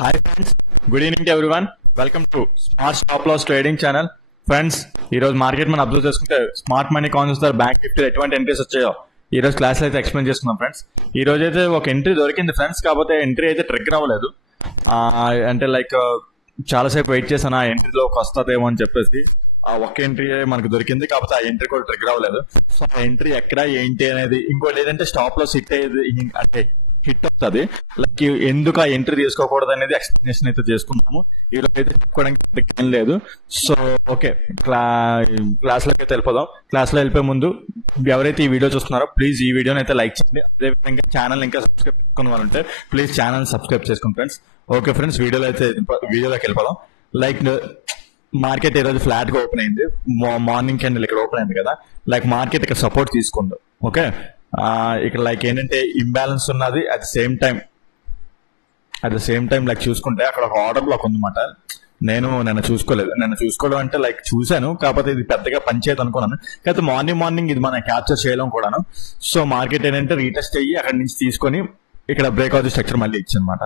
Hi friends, good evening to everyone. Welcome to smart stop loss trading channel. Friends, ఈ రోజు market మనం observe చేసుకుంటే smart money coins ద్వారా bank Nifty ఎటువంటి entries వచ్చాయో ఈ రోజు క్లాస్ అయితే ఎక్స్ప్లెయిన్ చేసుకున్నాం ఫ్రెండ్స్. ఈ రోజు అయితే ఒక ఎంట్రీ దొరికింది ఫ్రెండ్స్, కాకపోతే ఎంట్రీ అయితే ట్రిగ్గర్ అవ్వలేదు. అంటే లైక్ చాలాసేపు వెయిట్ చేశాను ఆ ఎంట్రీలోకి వస్తుందేమో అని చెప్పేసి. ఆ ఒక్క ఎంట్రీ మనకు దొరికింది, కాకపోతే ఆ ఎంట్రీ కూడా ట్రిగ్గర్ అవ్వలేదు. సో ఆ ఎంట్రీ ఎక్కడ ఏంటి అనేది, ఇంకోటి ఏదంటే స్టాప్ లాస్ హిట్ అయ్యేది అంటే హిట్ అవుతుంది. లైక్ ఎందుకు ఆ ఎంట్రీ తీసుకోకూడదు అనేది ఎక్స్ప్లెనేషన్ అయితే చేసుకున్నాము. ఈ రోజు అయితే చెప్పుకోవడానికి ఏం లేదు. సో ఓకే, క్లాస్లోకి అయితే వెళ్ళిపోదాం. క్లాస్లో వెళ్ళిపోయే ముందు ఎవరైతే ఈ వీడియో చూస్తున్నారో ప్లీజ్ ఈ వీడియోని అయితే లైక్ చేయండి. అదేవిధంగా ఛానల్ ఇంకా సబ్స్క్రైబ్ చేసుకున్న వాళ్ళు ఉంటే ప్లీజ్ ఛానల్ సబ్స్క్రైబ్ చేసుకోండి ఫ్రెండ్స్. ఓకే ఫ్రెండ్స్, వీడియోలోకి వెళ్ళిపోదాం. లైక్ మార్కెట్ ఈరోజు ఫ్లాట్ గా ఓపెన్ అయింది. మార్నింగ్ క్యాండిల్ ఇక్కడ ఓపెన్ అయింది కదా, లైక్ మార్కెట్ ఇక్కడ సపోర్ట్ తీసుకుంది. ఓకే, ఇక్కడ లైక్ ఏంటంటే ఇంబ్యాలెన్స్ ఉన్నది. At the same time like చూసుకుంటే అక్కడ ఒక ఆర్డర్ బ్లాక్ ఉందన్నమాట. నిన్న చూసుకోవడం అంటే లైక్ చూశాను, కాకపోతే ఇది పెద్దగా పనిచేయదు అనుకున్నాను. కాకపోతే మార్నింగ్ ఇది మనం క్యాప్చర్ చేయలేం కూడాను. సో మార్కెట్ ఏంటంటే రీటెస్ట్ అయ్యి అక్కడి నుంచి తీసుకొని ఇక్కడ బ్రేక్అవుట్ స్ట్రక్చర్ మళ్ళీ ఇచ్చిందన్నమాట.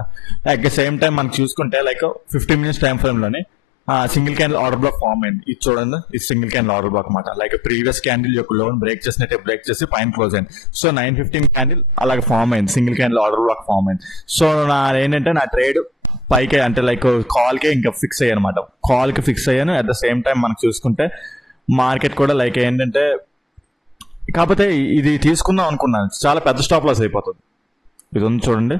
అట్ ద సేమ్ టైం మనకు చూసుకుంటే లైక్ 15 minutes టైం ఫ్రేమ్ లోనే single candle order block form అయింది. ఇది చూడండి, ఇది సింగిల్ క్యాండిల్ ఆర్డర్ బ్లాక్ అనమాట. లైక్ ప్రీవియస్ క్యాండిల్ యొక్క లోన్ బ్రేక్ చేసినట్టే బ్రేక్ చేసి పైన క్లోజ్ అయింది. సో 9:15 క్యాండిల్ అలాగే ఫామ్ అయింది, single candle order block form అయింది. సో నా ట్రేడ్ పైకే అంటే లైక్ కాల్కే ఇంకా ఫిక్స్ అయ్యాను అనమాట. కాల్కి ఫిక్స్ అయ్యాను. అట్ ద సేమ్ టైం మనకు చూసుకుంటే మార్కెట్ కూడా లైక్ ఏంటంటే, కాకపోతే ఇది తీసుకుందాం అనుకున్నాను, చాలా పెద్ద స్టాప్ లాస్ అయిపోతుంది. ఇది ఉంది చూడండి,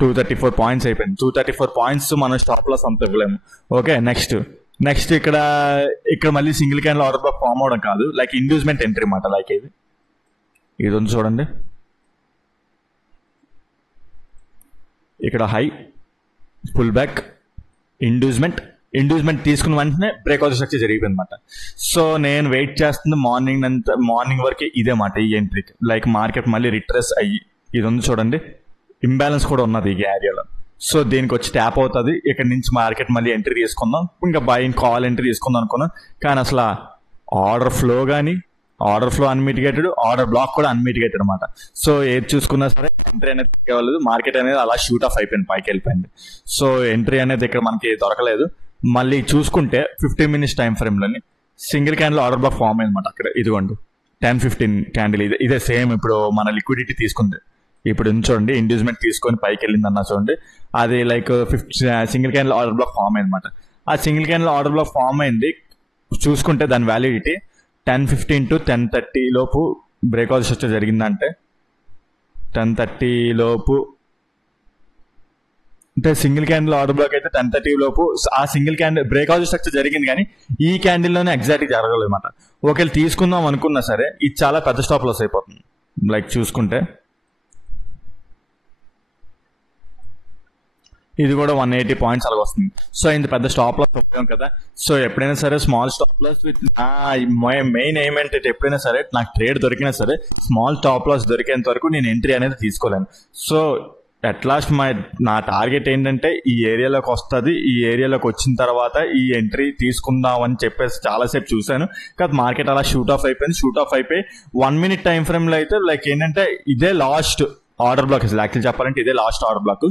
234 పాయింట్స్ అయిపోయింది. 234 పాయింట్స్ మనం స్టాప్ లాస్ అంత ఇవ్వలేము. ఓకే, నెక్స్ట్ ఇక్కడ మళ్ళీ single candle order block form అవడం కాదు, లైక్ ఇండ్యూస్మెంట్ ఎంట్రీ మాట. లైక్ ఇది ఉంది చూడండి, ఇక్కడ హై పుల్ బ్యాక్ ఇండ్యూస్మెంట్ తీసుకున్న వెంటనే బ్రేక్అవుట్ స్ట్రక్చర్ జరిగిపోయింది అనమాట. సో నేను వెయిట్ చేస్తుంది మార్నింగ్ వరకు ఇదే మాట, ఈ ఎంట్రీకి. లైక్ మార్కెట్ మళ్ళీ రిట్రెస్ అయ్యి ఇది ఉంది చూడండి, ఇంబ్యాలెన్స్ కూడా ఉన్నది ఈ ఏరియాలో. సో దీనికి వచ్చి ట్యాప్ అవుతుంది. ఇక్కడ నుంచి మార్కెట్ మళ్ళీ ఎంట్రీ తీసుకుందాం, ఇంకా బై కాల్ ఎంట్రీ తీసుకుందాం అనుకున్నాం. కానీ అసలు order flow unmitigated, order black కూడా అన్మిటిగేటెడ్ అనమాట. సో ఏది చూసుకున్నా సరే ఎంట్రీ అనేది తిరగలేదు. మార్కెట్ అనేది అలా షూట్ ఆఫ్ అయిపోయింది, పైకి వెళ్ళిపోయింది. సో ఎంట్రీ అనేది ఇక్కడ మనకి దొరకలేదు. మళ్ళీ చూసుకుంటే 15 minutes టైం ఫ్రేమ్లోని single candle order block form అయింది అనమాట. అక్కడ ఇదిగోండి 10:15 క్యాండిల్, ఇదే సేమ్ ఇప్పుడు మన లిక్విడిటీ తీసుకుంది. ఇప్పుడు చూడండి, ఇండ్యూస్మెంట్ తీసుకొని పైకి వెళ్ళింది అన్న చూడండి, అది like single candle order block form అయింది అనమాట. ఆ single candle order block form అయింది. చూసుకుంటే దాని వ్యాలిడిటీ 10:15 to 10:30 లోపు బ్రేక్అవుట్ స్ట్రక్చర్ జరిగిందంటే 10:30 లోపు అంటే సింగిల్ క్యాండిల్ ఆర్డర్ బ్లాక్ అయితే 10:30 లోపు ఆ సింగిల్ క్యాండిల్ బ్రేక్అవుట్ స్ట్రక్చర్ జరిగింది. కానీ ఈ క్యాండిల్లోనే ఎగ్జాక్ట్గా జరగలేదు అనమాట. ఒకవేళ తీసుకుందాం అనుకున్నా సరే ఇది చాలా పెద్ద స్టాప్ లాస్ అయిపోతుంది. లైక్ చూసుకుంటే ఇది కూడా 180 పాయింట్స్ అలా వస్తుంది. సో ఇంత పెద్ద స్టాప్ లాస్ ఉపయోగం కదా. సో ఎప్పుడైనా సరే small stop loss with main aim ఏంటంటే, ఎప్పుడైనా సరే నాకు ట్రేడ్ దొరికినా సరే స్మాల్ స్టాప్ లాస్ దొరికేంత వరకు నేను ఎంట్రీ అనేది తీసుకోలేను. సో అట్ లాస్ట్ నా టార్గెట్ ఏంటంటే ఈ ఏరియాలోకి వస్తుంది, ఈ ఏరియాలోకి వచ్చిన తర్వాత ఈ ఎంట్రీ తీసుకుందాం అని చెప్పేసి చాలాసేపు చూశాను. కాదు మార్కెట్ అలా షూట్ ఆఫ్ అయిపోయి 1 minute టైం ఫ్రేమ్లో అయితే లైక్ ఏంటంటే ఇదే లాస్ట్ ఆర్డర్ బ్లాక్. యాక్చువల్లీ చెప్పాలంటే ఇదే లాస్ట్ ఆర్డర్ బ్లాక్.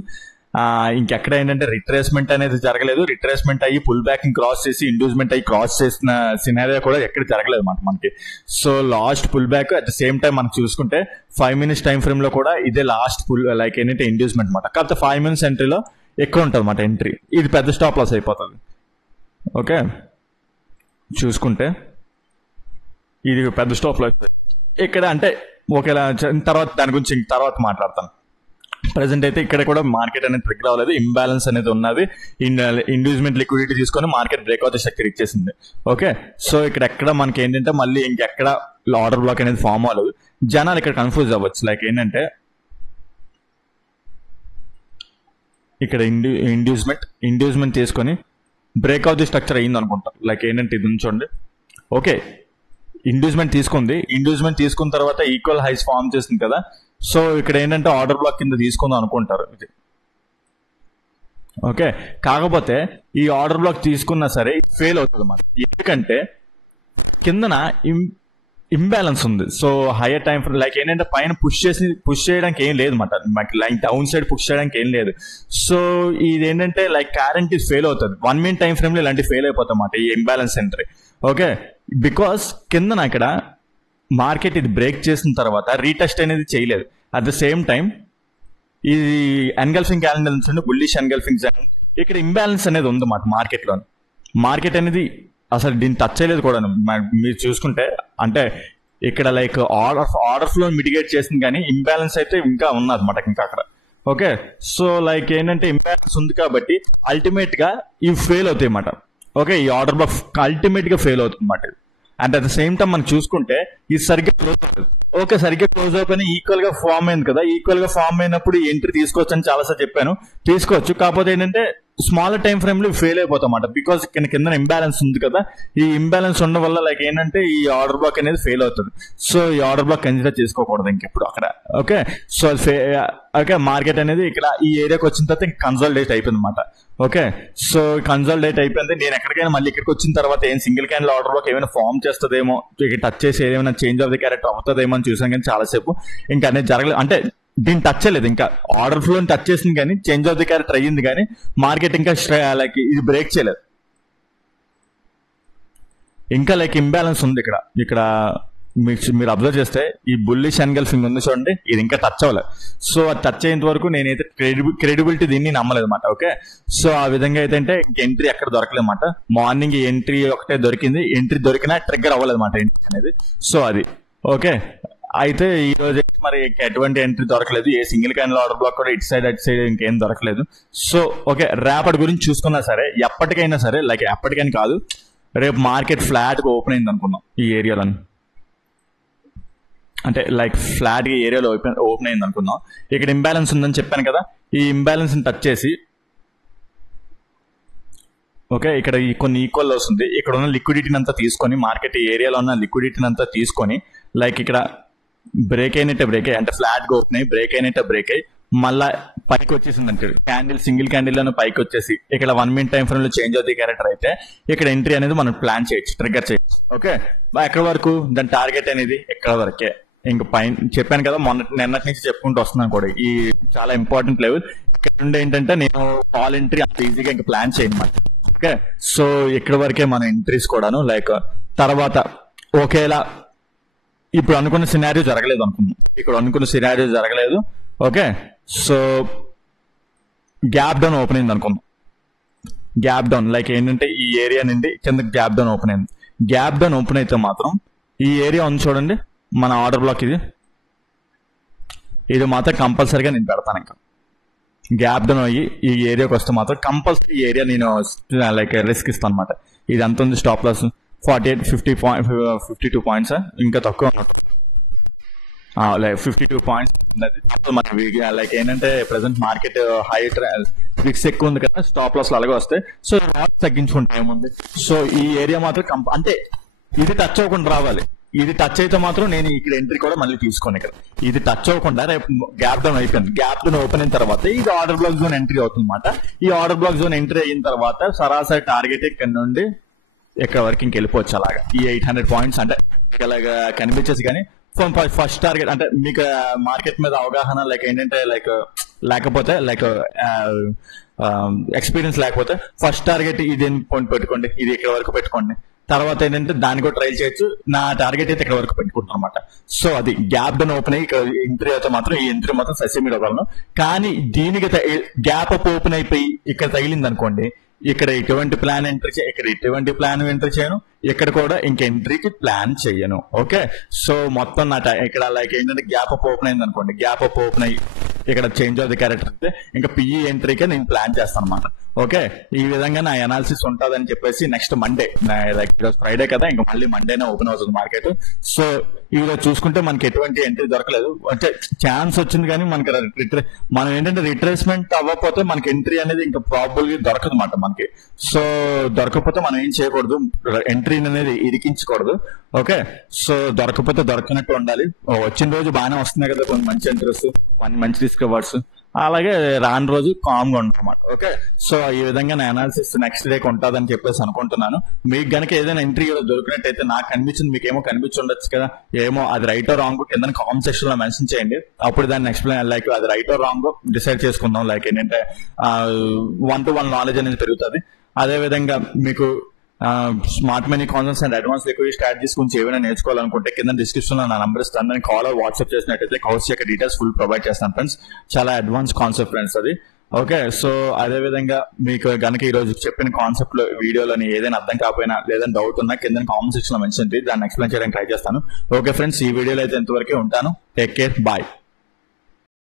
ఇంకెక్కడ ఏంటంటే రిట్రేస్మెంట్ అనేది జరగలేదు. రిట్రేస్మెంట్ అయ్యి పుల్ బ్యాక్ క్రాస్ చేసి ఇండ్యూస్మెంట్ అయ్యి క్రాస్ చేసిన సినారియో కూడా ఎక్కడ జరగలేదు మనకి. So last pull back. At the same time మనం చూసుకుంటే 5 minutes టైం ఫ్రేమ్ లో కూడా ఇదే లాస్ట్ లైక్ ఏంటంటే ఇండ్యూస్మెంట్ అనమాట. కాకపోతే 5 minutes ఎంట్రీలో ఎక్కువ ఉంటుంది అన్నమాట ఎంట్రీ. ఇది పెద్ద స్టాప్ లాస్ అయిపోతుంది. ఓకే, చూసుకుంటే ఇది పెద్ద స్టాప్ లాస్ ఇక్కడ. అంటే ఒకేలా తర్వాత దాని గురించి తర్వాత మాట్లాడతాను. ప్రజెంట్ అయితే ఇక్కడ కూడా మార్కెట్ అనేది ట్రిగ్గర్ అవ్వలేదు, ఇంబ్యాలెన్స్ అనేది ఉన్నది. ఇండ్యూస్మెంట్ లిక్విడిటీ తీసుకొని మార్కెట్ బ్రేక్అవుట్ స్ట్రక్చర్ ఇచ్చేసింది. ఓకే, సో ఇక్కడ ఎక్కడ మనకి ఏంటంటే మళ్ళీ ఇంకెక్కడ ఆర్డర్ బ్లాక్ అనేది ఫామ్ అవ్వలేదు. జనాలు ఇక్కడ కన్ఫ్యూజ్ అవ్వచ్చు. లైక్ ఏంటంటే ఇక్కడ ఇండ్యూస్మెంట్ తీసుకొని బ్రేక్అవుట్ స్ట్రక్చర్ అయ్యింది అనుకుంటారు. లైక్ ఏంటంటే ఇది ఉంచండి. ఓకే, ఇండ్యూస్మెంట్ తీసుకున్న తర్వాత ఈక్వల్ హైస్ ఫామ్ చేసింది కదా. సో ఇక్కడ ఏంటంటే ఆర్డర్ బ్లాక్ కింద తీసుకుందాం అనుకుంటారు ఇది. ఓకే, కాకపోతే ఈ ఆర్డర్ బ్లాక్ తీసుకున్నా సరే ఫెయిల్ అవుతుంది అన్నమాట. ఎందుకంటే కిందన ఇంబ్యాలెన్స్ ఉంది. So hire time frame like ఏంటంటే పైన పుష్ చేయడానికి ఏం లేదు అనమాట, మనకి లైక్ డౌన్ సైడ్ పుష్ చేయడానికి ఏం లేదు. సో ఇది ఏంటంటే లైక్ కరెంట్ ఇది ఫెయిల్ అవుతుంది 1 minute టైం ఫ్రేమ్ లో, ఇలాంటి ఫెయిల్ అయిపోతాయి అన్నమాట ఈ ఇంబ్యాలెన్స్ ఎంట్రీ. ఓకే, బికాస్ కింద ఇక్కడ మార్కెట్ ఇది బ్రేక్ చేసిన తర్వాత రీటెస్ట్ అనేది చేయలేదు. అట్ ద సేమ్ టైం ఈ ఎన్గల్ఫింగ్ క్యాలెండర్ నుంచి బుల్లిష్ ఎన్గల్ఫింగ్ ఇక్కడ ఇంబ్యాలెన్స్ అనేది ఉంది అన్నమాట మార్కెట్ లో. మార్కెట్ అనేది అసలు దీన్ని టచ్ చేయలేదు కూడా మీరు చూసుకుంటే. అంటే ఇక్కడ లైక్ ఆర్డర్ ఫ్లో మిటిగేట్ చేసింది కానీ ఇంబ్యాలెన్స్ అయితే ఇంకా ఉన్నది అన్నమాట ఇంకా అక్కడ. ఓకే, సో లైక్ ఏంటంటే ఇంబ్యాలెన్స్ ఉంది కాబట్టి అల్టిమేట్ గా ఇవి ఫెయిల్ అవుతాయి అన్నమాట. ఓకే, ఈ ఆర్డర్ బ్లాక్ అల్టిమేట్ గా ఫెయిల్ అవుతుంది అన్నమాట. And at the same time మనం చూసుకుంటే ఇది సరిగ్గా క్లోజ్ అవుతుంది. ఓకే, సరిగ్గా క్లోజ్ అయిపోయినా ఈక్వల్ గా ఫామ్ అయింది కదా. ఈక్వల్ గా ఫామ్ అయినప్పుడు ఎంట్రీ తీసుకోవచ్చు అని చాలాసార్లు చెప్పాను, తీసుకోవచ్చు. కాకపోతే ఏంటంటే స్మాల్ టైం ఫ్రేమ్ లో ఫెయిల్ అయిపోతామాట, బికాస్ కింద ఇంబ్యాలెన్స్ ఉంది కదా. ఈ ఇంబ్యాలెన్స్ ఉండడం వల్ల లైక్ ఏంటంటే ఈ ఆర్డర్ బ్లాక్ అనేది ఫెయిల్ అవుతుంది. సో ఈ ఆర్డర్ బ్లాక్ కన్సిడర్ చేసుకోకూడదు ఇంకెప్పుడు అక్కడ. ఓకే, సో ఓకే, మార్కెట్ అనేది ఇక్కడ ఈ ఏరియాకి వచ్చిన తర్వాత ఇంకా కన్సాలిడేట్ అయిపోయింది అనమాట. ఓకే, సో కన్సాలిడేట్ అయిపోయింది. నేను ఎక్కడికైనా మళ్ళీ ఇక్కడికి వచ్చిన తర్వాత ఏం సింగిల్ క్యాండిల్ ఆర్డర్ బ్లాక్ ఏమైనా ఫామ్ చేస్తుందేమో, టచ్ చేసి ఏమైనా చేంజ్ ఆఫ్ ది క్యారెక్టర్ అవుతుందేమో అని చూసాను, కానీ చాలాసేపు ఇంకా అనేది జరగలేదు. అంటే దీన్ని టచ్ చేయలేదు, ఇంకా ఆర్డర్ ఫ్లో టచ్ చేసింది కానీ చేంజ్ ఆఫ్ ది క్యారెక్టర్ అయ్యింది కానీ మార్కెట్ ఇంకా లైక్ ఇది బ్రేక్ చేయలేదు. ఇంకా లైక్ ఇంబ్యాలెన్స్ ఉంది ఇక్కడ మీరు అబ్జర్వ్ చేస్తే ఈ బుల్లిష్ ఎన్గల్ఫింగ్ ఉంది చూడండి, ఇది ఇంకా టచ్ అవ్వలేదు. సో అది టచ్ అయ్యేంత వరకు నేనైతే క్రెడిబిలిటీ దీన్ని నమ్మలేదు అనమాట. ఓకే, సో ఆ విధంగా అయితే ఇంక ఎంట్రీ ఎక్కడ దొరకలేదు అనమాట. మార్నింగ్ ఎంట్రీ ఒకటే దొరికింది, ఎంట్రీ దొరికినా ట్రిగ్గర్ అవ్వలేదు అనమాట ఎంట్రీ అనేది. సో అది ఓకే. అయితే ఈ రోజు మరి ఎటువంటి ఎంట్రీ దొరకలేదు, a single candle order black కూడా ఇటు సైడ్ అటు సైడ్ ఇంకేం దొరకలేదు. సో ఓకే, రేపటి గురించి చూసుకున్నా సరే ఎప్పటికైనా సరే లైక్ ఎప్పటికైనా కాదు, రేపు మార్కెట్ ఫ్లాట్ గా ఓపెన్ అయింది అనుకుందాం ఈ ఏరియాలో. అంటే లైక్ ఫ్లాట్ గా ఏరియాలో ఓపెన్ అయింది అనుకుందాం. ఇక్కడ ఇంబ్యాలెన్స్ ఉందని చెప్పాను కదా, ఈ ఇంబ్యాలెన్స్ ని టచ్ చేసి ఓకే ఇక్కడ ఈ కొన్ని ఈక్వల్ వస్తుంది. ఇక్కడ ఉన్న లిక్విడిటీని అంతా తీసుకొని, మార్కెట్ ఏరియాలో ఉన్న లిక్విడిటీని అంతా తీసుకొని లైక్ ఇక్కడ బ్రేక్ అయినట్టే బ్రేక్ అయ్యి, అంటే ఫ్లాట్ గా ఓపెన్ అయ్యి బ్రేక్ అయినట్టే బ్రేక్ అయ్యి మళ్ళా పైకి వచ్చేసింది అంటే క్యాండిల్ సింగిల్ క్యాండిల్ లోనే పైకి వచ్చేసి ఇక్కడ 1 minute టైం ఫ్రేమ్ లో చేంజ్ అవుతుంది క్యారెక్టర్ అయితే ఇక్కడ ఎంట్రీ అనేది మనం ప్లాన్ చేయొచ్చు, ట్రిగ్గర్ చేయొచ్చు. ఓకే, ఎక్కడ వరకు దాని టార్గెట్ అనేది ఎక్కడ వరకే. ఇంక పైన చెప్పాను కదా, నిన్నటి నుంచి చెప్పుకుంటూ వస్తున్నాను కూడా, ఈ చాలా ఇంపార్టెంట్ లెవెల్. ఇక్కడ నుండి ఏంటంటే నేను కాల్ ఎంట్రీ అంత ఈజీగా ఇంకా ప్లాన్ చేయను. ఓకే, సో ఇక్కడ వరకే మన ఎంట్రీస్ కూడాను లైక్ తర్వాత ఒకేలా ఇప్పుడు అనుకున్న సినారియో జరగలేదు అనుకున్నాం, ఇక్కడ అనుకున్న సినారియో జరగలేదు. Okay, so gap down open అయింది అనుకుందాం. గ్యాప్ డౌన్ లైక్ ఏంటంటే ఈ ఏరియా నుండి కింద గ్యాప్ డౌన్ ఓపెన్ అయింది. గ్యాప్ డౌన్ ఓపెన్ అయితే మాత్రం ఈ ఏరియా ఉంది చూడండి మన ఆర్డర్ బ్లాక్, ఇది మాత్రం కంపల్సరీగా నేను పెడతాను. ఇంకా గ్యాప్ డౌన్ అయ్యి ఈ ఏరియాకి వస్తే మాత్రం కంపల్సరీ ఈ ఏరియా నేను లైక్ రిస్క్ ఇస్తాను అనమాట. ఇది ఎంత ఉంది స్టాప్ లాస్ 52 పాయింట్స్, ఇంకా తక్కువ ఉన్నట్టు లైక్ 52 పాయింట్స్. మనకి లైక్ ఏంటంటే ప్రెసెంట్ మార్కెట్ హై రిస్క్ ఎక్కువ ఉంది కదా, స్టాప్ లాస్ అలాగే వస్తాయి. సో తగ్గించుకుంటే ఏముంది. సో ఈ ఏరియా మాత్రం అంటే ఇది టచ్ అవ్వకుండా రావాలి. ఇది టచ్ అయితే మాత్రం నేను ఇక్కడ ఎంట్రీ కూడా మళ్ళీ తీసుకోను. ఇక్కడ ఇది టచ్ అవ్వకుండా రేపు గ్యాప్ డౌన్ అయిపోయింది. గ్యాప్ డౌన్ ఓపెన్ అయిన తర్వాత ఇది ఆర్డర్ బ్లాక్ జోన్ ఎంట్రీ అవుతుంది అనమాట. ఈ ఆర్డర్ బ్లాక్ జోన్ ఎంట్రీ అయిన తర్వాత సరాసరి టార్గెట్ ఇక్కడ నుండి ఎక్కడ వరకు ఇంకెళ్ళిపోవచ్చు. అలాగా ఈ 800 పాయింట్స్ అంటే ఇలాగా కనిపించేసి. కానీ ఫస్ట్ టార్గెట్ అంటే మీకు మార్కెట్ మీద అవగాహన లైక్ ఏంటంటే లైక్ లేకపోతే లైక్ ఎక్స్పీరియన్స్ లేకపోతే ఫస్ట్ టార్గెట్ ఇది పాయింట్ పెట్టుకోండి, ఇది ఇక్కడ వరకు పెట్టుకోండి. తర్వాత ఏంటంటే దాన్ని కూడా ట్రై చేయొచ్చు. నా టార్గెట్ అయితే ఇక్కడ వరకు పెట్టుకుంటాను అనమాట. సో అది గ్యాప్ డౌన్ ఓపెన్ అయ్యి ఎంట్రీ అయితే మాత్రం ఈ ఎంట్రీ మాత్రం సస్యమీలో వదలను. కానీ దీనికి గ్యాప్ అప్ ఓపెన్ అయిపోయి ఇక్కడ తగిలింది అనుకోండి, ఇక్కడ ఎటువంటి ప్లాన్ ఎంట్రీ ఇక్కడ ఎటువంటి ప్లాన్ ఎంట్రీ చేయను, ఇక్కడ కూడా ఇంక ఎంట్రీకి ప్లాన్ చేయను. ఓకే, సో మొత్తం నా ఇక్కడ లైక్ ఏంటంటే గ్యాప్ అప్ ఓపెన్ అయింది అనుకోండి, గ్యాప్ అప్ ఓపెన్ అయ్యి ఇక్కడ చేంజ్ ఆఫ్ ది క్యారెక్టర్ అయితే ఇంకా పిఈ ఎంట్రీకే నేను ప్లాన్ చేస్తాను అనమాట. ఓకే, ఈ విధంగా నా అనాలిసిస్ ఉంటుందని చెప్పేసి నెక్స్ట్ మండే లైక్ ఈరోజు ఫ్రైడే కదా, ఇంకా మళ్ళీ మండేనే ఓపెన్ అవుతుంది మార్కెట్. సో ఈరోజు చూసుకుంటే మనకి ఎటువంటి ఎంట్రీ దొరకలేదు, అంటే ఛాన్స్ వచ్చింది కానీ మనకి మనం ఏంటంటే రిట్రేస్మెంట్ అవ్వకపోతే మనకి ఎంట్రీ అనేది ఇంకా ప్రాబబుల్ గా దొరకదు అనమాట మనకి. సో దొరకకపోతే మనం ఏం చేయకూడదు, ఎంట్రీ అనేది ఇరికించకూడదు. ఓకే, సో దొరకకపోతే దొరకనట్టు ఉండాలి. వచ్చిన రోజు బాగానే వస్తున్నాయి కదా కొన్ని మంచి ఎంట్రీస్, మంచి రిస్క్ అవార్డ్స్. అలాగే రాని రోజు కామ్గా ఉంటామన్నమాట. ఓకే, సో ఈ విధంగా నా అనాలిసిస్ నెక్స్ట్ డే ఉంటుందని చెప్పేసి అనుకుంటున్నాను. మీకు గనక ఏదైనా ఎంట్రీ దొరికినట్టయితే నాకు కనిపించింది, మీకు ఏమో కనిపించుండొచ్చు కదా, ఏమో అది రైట్ ఆర్ రాంగ్ కింద కామెంట్ సెక్షన్ లో మెన్షన్ చేయండి. అప్పుడు దాన్ని ఎక్స్ప్లెయిన్ లైక్ అది రైట్ ఆర్ రాంగ్ డిసైడ్ చేసుకుందాం. లైక్ ఏంటంటే 1-to-1 నాలెడ్జ్ అనేది పెరుగుతుంది. అదే విధంగా మీకు smart money concepts and advance liquidity strategies గురించి ఏమైనా నేర్చుకోవాలనుకుంటే కింద డిస్క్రిప్షన్ లో నా నంబర్ ఇస్తాను, దాన్ని కాల్ వాట్సాప్ చేసినట్టయితే కౌస్ యొక్క డీటెయిల్స్ ఫుల్ ప్రొవైడ్ చేస్తాను ఫ్రెండ్స్. చాలా అడ్వాన్స్ కాన్సెప్ట్ ఫ్రెండ్స్ అది. ఓకే, సో అదే విధంగా మీకు గనక ఈ రోజు చెప్పిన కాన్సెప్ట్ లో వీడియోలోని ఏదైనా అర్థం కాకపోయినా లేదని డౌట్ ఉన్నా కింద కామెంట్ సెక్షన్ లో మెన్షన్ చేయండి, దాన్ని ఎక్స్ప్లెయిన్ చేయడానికి ట్రై చేస్తాను. ఓకే ఫ్రెండ్స్, ఈ వీడియోలో అయితే ఎంతవరకు ఉంటాను. Take care, bye.